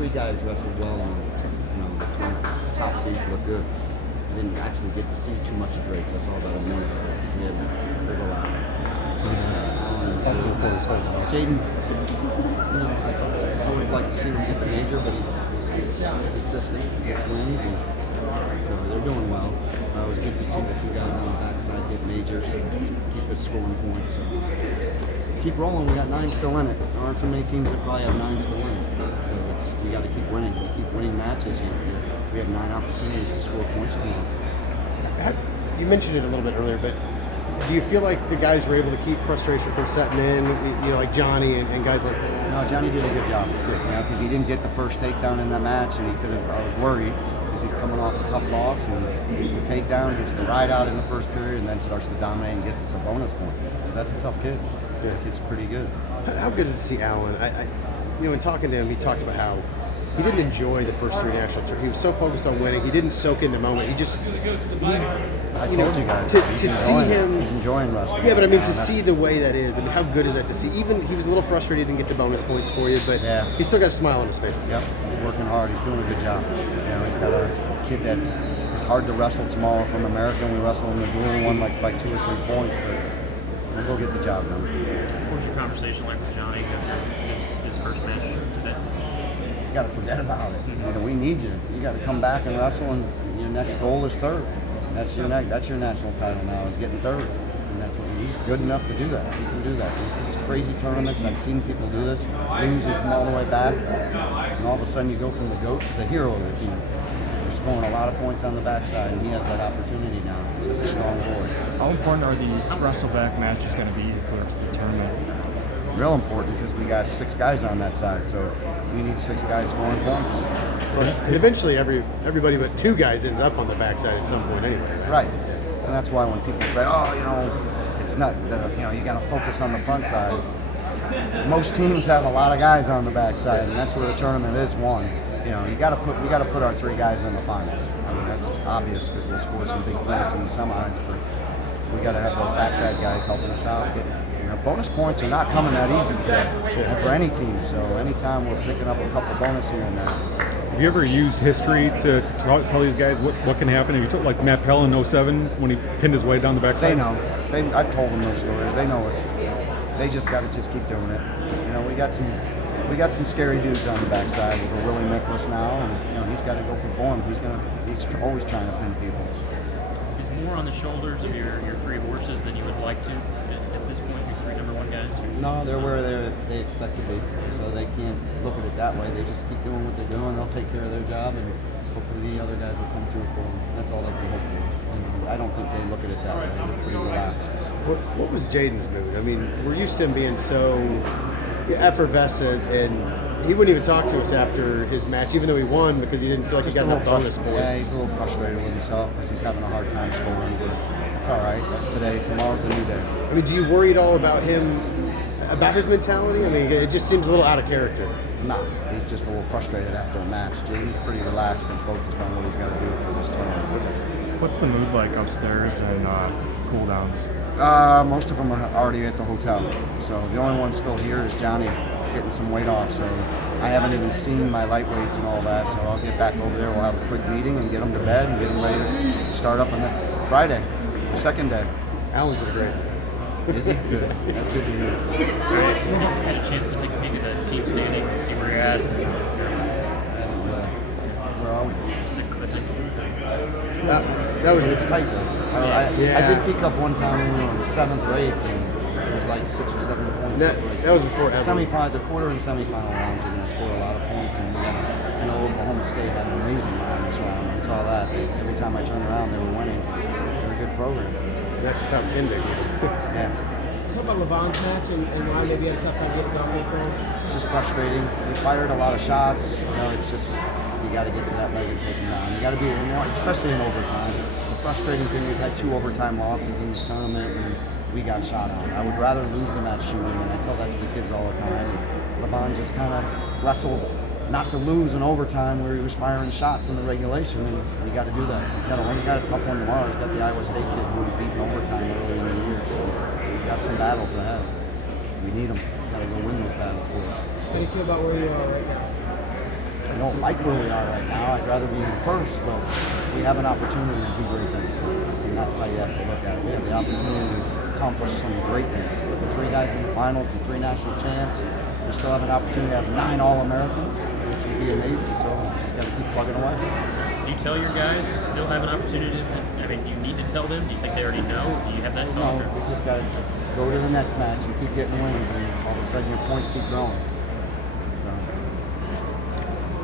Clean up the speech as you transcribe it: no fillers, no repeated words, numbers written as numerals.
three guys wrestled well, and the three top seeds look good. I didn't actually get to see too much of Drake's. I saw about a minute. We had overlap. Jaden, I would like to see him get the major, but he's consistent. He gets wins, and so they're doing well. It was good to see the two guys on the backside get majors and keep us scoring points. So keep rolling. We got 9 still in it. There aren't too many teams that probably have 9 still in it. So you got to keep winning. You keep winning matches. We have 9 opportunities to score points tomorrow. You mentioned it a little bit earlier, but do you feel like the guys were able to keep frustration from setting in, like Johnny and guys like that? No, Johnny did a good job, because he didn't get the first takedown in that match, and he could have. I was worried because he's coming off a tough loss, and he gets the takedown, gets the ride out in the first period, and then starts to dominate and gets us a bonus point. Because that's a tough kid. Yeah, the kid's pretty good. How good is it to see Allen? In talking to him, he talked about how he didn't enjoy the first 3 nationals. He was so focused on winning, he didn't soak in the moment. I told you guys to see him. He's enjoying wrestling. Yeah, but I mean, to see the way that is. I mean, how good is that to see? Even he was a little frustrated, he didn't get the bonus points for you, but he still got a smile on his face. Yep, he's working hard. He's doing a good job. He's got a kid that is hard to wrestle tomorrow from America. We wrestle in the duel and won by 2 or 3 points, but we'll go get the job done. What was your conversation like with Johnny after his first match today? You got to forget about it. We need you. You got to come back and wrestle, and your next goal is 3rd. That's your national title now, is getting 3rd. And that's what he's good enough to do that. He can do that. This is crazy tournaments. I've seen people do this. Lose and come all the way back, and all of a sudden you go from the GOAT to the hero of the team. You're scoring a lot of points on the backside, and he has that opportunity now. So it's a strong board. How important are these wrestleback matches going to be for the rest of the tournament? Real important, because we got 6 guys on that side, so we need 6 guys scoring points. And eventually, everybody but 2 guys ends up on the backside at some point anyway. Right, and that's why when people say, it's not you got to focus on the front side. Most teams have a lot of guys on the backside, and that's where the tournament is won. We got to put our 3 guys in the finals. I mean, that's obvious because we'll score some big points in the semis, but we got to have those backside guys helping us out. Bonus points are not coming that easy today for any team. So anytime we're picking up a couple bonus here and there. Have you ever used history to tell these guys what can happen? Have you told, like Matt Pell in 07 when he pinned his way down the backside? They know. I've told them those stories. They know it. They just got to keep doing it. We got some scary dudes on the backside with a Willie Nicholas now, and he's got to go perform. He's always trying to pin people. Is more on the shoulders of your 3 horses than you would like to at this point? Your 3 number 1 guys? No, they're where they expect to be, so they can't look at it that way. They just keep doing what they're doing. They'll take care of their job, and hopefully the other guys will come through for them. That's all they can hope for. I don't think they look at it that way. They're pretty relaxed. What was Jaden's mood? I mean, we're used to him being so effervescent, and he wouldn't even talk to us after his match, even though he won, because he didn't feel like he got enough bonus points. Yeah, he's a little frustrated with himself because he's having a hard time scoring, but it's all right. That's today. Tomorrow's a new day. I mean, do you worry at all about him, about his mentality? I mean, it just seems a little out of character. No, he's just a little frustrated after a match. He's pretty relaxed and focused on what he's got to do for this tournament. What's the mood like upstairs and cool downs? Most of them are already at the hotel. So the only one still here is Johnny getting some weight off. So I haven't even seen my lightweights and all that. So I'll get back over there. We'll have a quick meeting and get them to bed and get them ready to start up on the Friday, the 2nd day. Allen's a great. Is he? Good. That's good to hear. Had a chance to take a peek at the team standing and see where you're at. Where are we? 6th, I think. That was tight though. I did pick up one time when we were in 7th or 8th, and it was like 6 or 7 points. That was before the quarter and semifinal rounds are going to score a lot of points, and Oklahoma State had an amazing round this round. I saw that. Every time I turned around, they were winning. They're a good program. That's without Kendrick. Yeah. Talk about Levon's match and why maybe he had a tough time getting his offense going. It's just frustrating. He fired a lot of shots. It's just you got to get to that leg and take him down. You got to be, especially in overtime. The frustrating thing, we've had 2 overtime losses in this tournament, and we got shot on. I would rather lose the match shooting, and I tell that to the kids all the time. Levon just kind of wrestled not to lose in overtime where he was firing shots in the regulation, and you got to do that. He's got a tough one tomorrow. He's got the Iowa State kid who was beaten overtime early in the year, so he's got some battles ahead. We need him. He's got to go win those battles for us. How do you feel about where you are right now? I don't like where we are right now. I'd rather be first, but we have an opportunity to do great things. And that's how you have to look at it. We have the opportunity to accomplish some great things. Put the 3 guys in the finals, the 3 national champs. We still have an opportunity to have 9 All-Americans, which would be amazing. So we just got to keep plugging away. Do you tell your guys still have an opportunity I mean, do you need to tell them? Do you think they already know? Do you have that talk? No, we just got to go to the next match and keep getting wins, and all of a sudden your points keep growing. So.